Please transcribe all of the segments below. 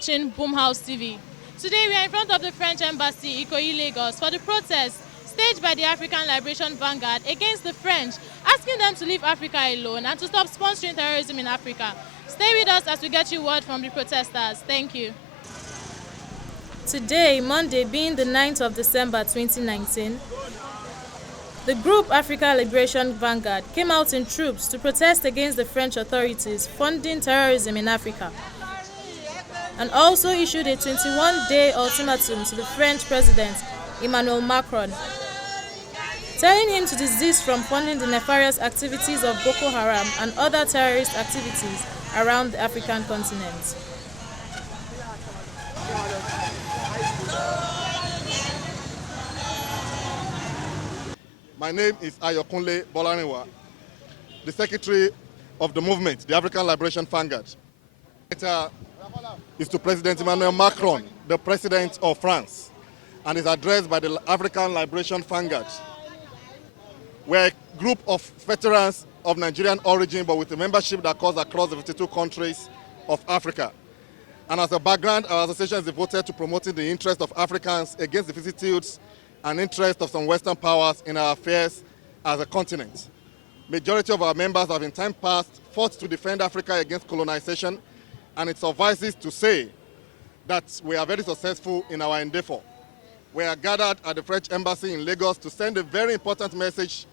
watching Boomhouse TV. Today we are in front of the French Embassy, Ikoyi, Lagos, for the protest staged by the African Liberation Vanguard against the French, asking them to leave Africa alone and to stop sponsoring terrorism in Africa. Stay with us as we get you word from the protesters. Thank you. Today, Monday, being the 9th of December 2019, the group African Liberation Vanguard came out in troops to protest against the French authorities funding terrorism in Africa, and also issued a 21-day ultimatum to the French President Emmanuel Macron, telling him to desist from funding the nefarious activities of Boko Haram and other terrorist activities around the African continent. My name is Ayokunle Bolaniwa, the secretary of the movement, the African Liberation Vanguard. It is to President Emmanuel Macron, the president of France, and is addressed by the African Liberation Vanguard. We're a group of veterans of Nigerian origin, but with a membership that goes across the 52 countries of Africa. And as a background, our association is devoted to promoting the interests of Africans against the vicissitudes and interests of some Western powers in our affairs as a continent. Majority of our members have in time past fought to defend Africa against colonization, and it suffices to say that we are very successful in our endeavor. We are gathered at the French Embassy in Lagos to send a very important message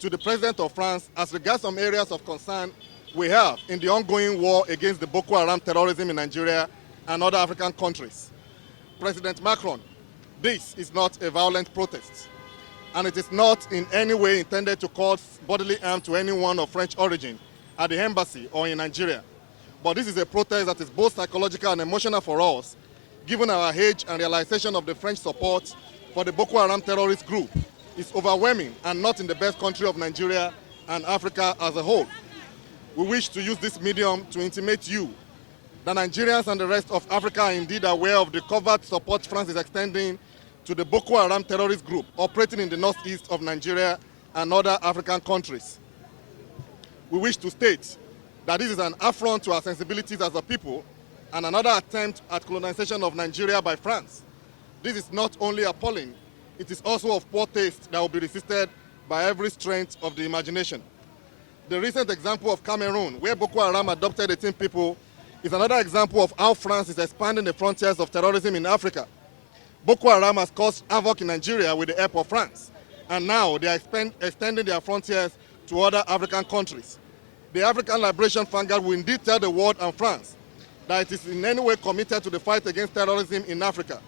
to the President of France as regards some areas of concern we have in the ongoing war against the Boko Haram terrorism in Nigeria and other African countries. President Macron, this is not a violent protest, and it is not in any way intended to cause bodily harm to anyone of French origin at the embassy or in Nigeria. But this is a protest that is both psychological and emotional for us, given our age and realization of the French support for the Boko Haram terrorist group is overwhelming and not in the best country of Nigeria and Africa as a whole. We wish to use this medium to intimate you that Nigerians and the rest of Africa are indeed aware of the covert support France is extending to the Boko Haram terrorist group operating in the northeast of Nigeria and other African countries. We wish to state that this is an affront to our sensibilities as a people and another attempt at colonization of Nigeria by France. This is not only appalling, it is also of poor taste that will be resisted by every strength of the imagination. The recent example of Cameroon, where Boko Haram adopted 18 people, is another example of how France is expanding the frontiers of terrorism in Africa. Boko Haram has caused havoc in Nigeria with the help of France, and now they are extending their frontiers to other African countries. The African Liberation Vanguard will indeed tell the world and France that it is in any way committed to the fight against terrorism in Africa.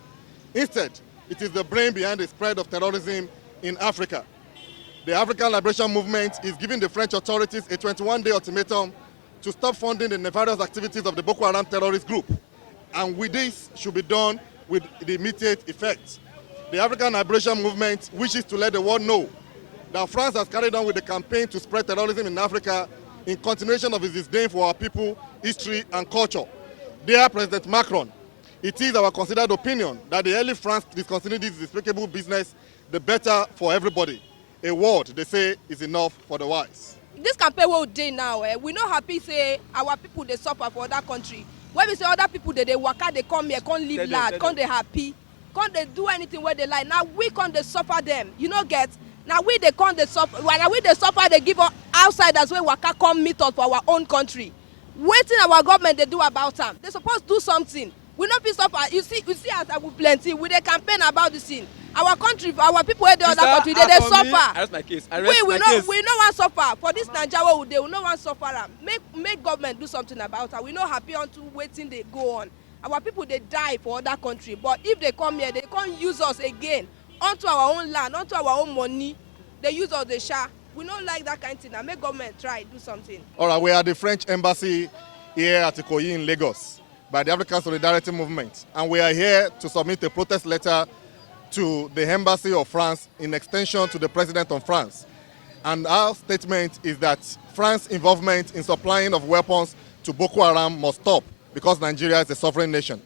Instead, it is the brain behind the spread of terrorism in Africa. The African Liberation Movement is giving the French authorities a 21-day ultimatum to stop funding the nefarious activities of the Boko Haram terrorist group. And with this should be done with the immediate effect. The African Liberation Movement wishes to let the world know that France has carried on with the campaign to spread terrorism in Africa in continuation of its disdain for our people, history, and culture. Dear President Macron, it is our considered opinion that the early France discontinued this despicable business, the better for everybody. A word, they say, is enough for the wise. This campaign we do now, we not happy say our people they suffer for other country. When we say other people they waka, they come here, can't live large, can't they happy, can't they do anything where they like. Now we can't they suffer them. You know get. Now we they can't they suffer. When we they suffer, they give us outsiders where waka come meet us for our own country. Waiting our government they do about them. They supposed to do something. We not be suffer. You see as I will plenty. We they campaign about this thing. Our country, our people in the other country, they suffer. Arrest my case. We no want suffer for this Nigeria. They will not want suffer. Make government do something about it. We not happy until waiting they go on. Our people they die for other country, but if they come here, they can't use us again onto our own land, onto our own money. They use us the share. We don't like that kind of thing. Now make government try do something. All right, we are at the French Embassy here at Ikoyi in Lagos by the African Solidarity Movement, and we are here to submit a protest letter to the Embassy of France in extension to the President of France. And our statement is that France's involvement in supplying of weapons to Boko Haram must stop because Nigeria is a sovereign nation.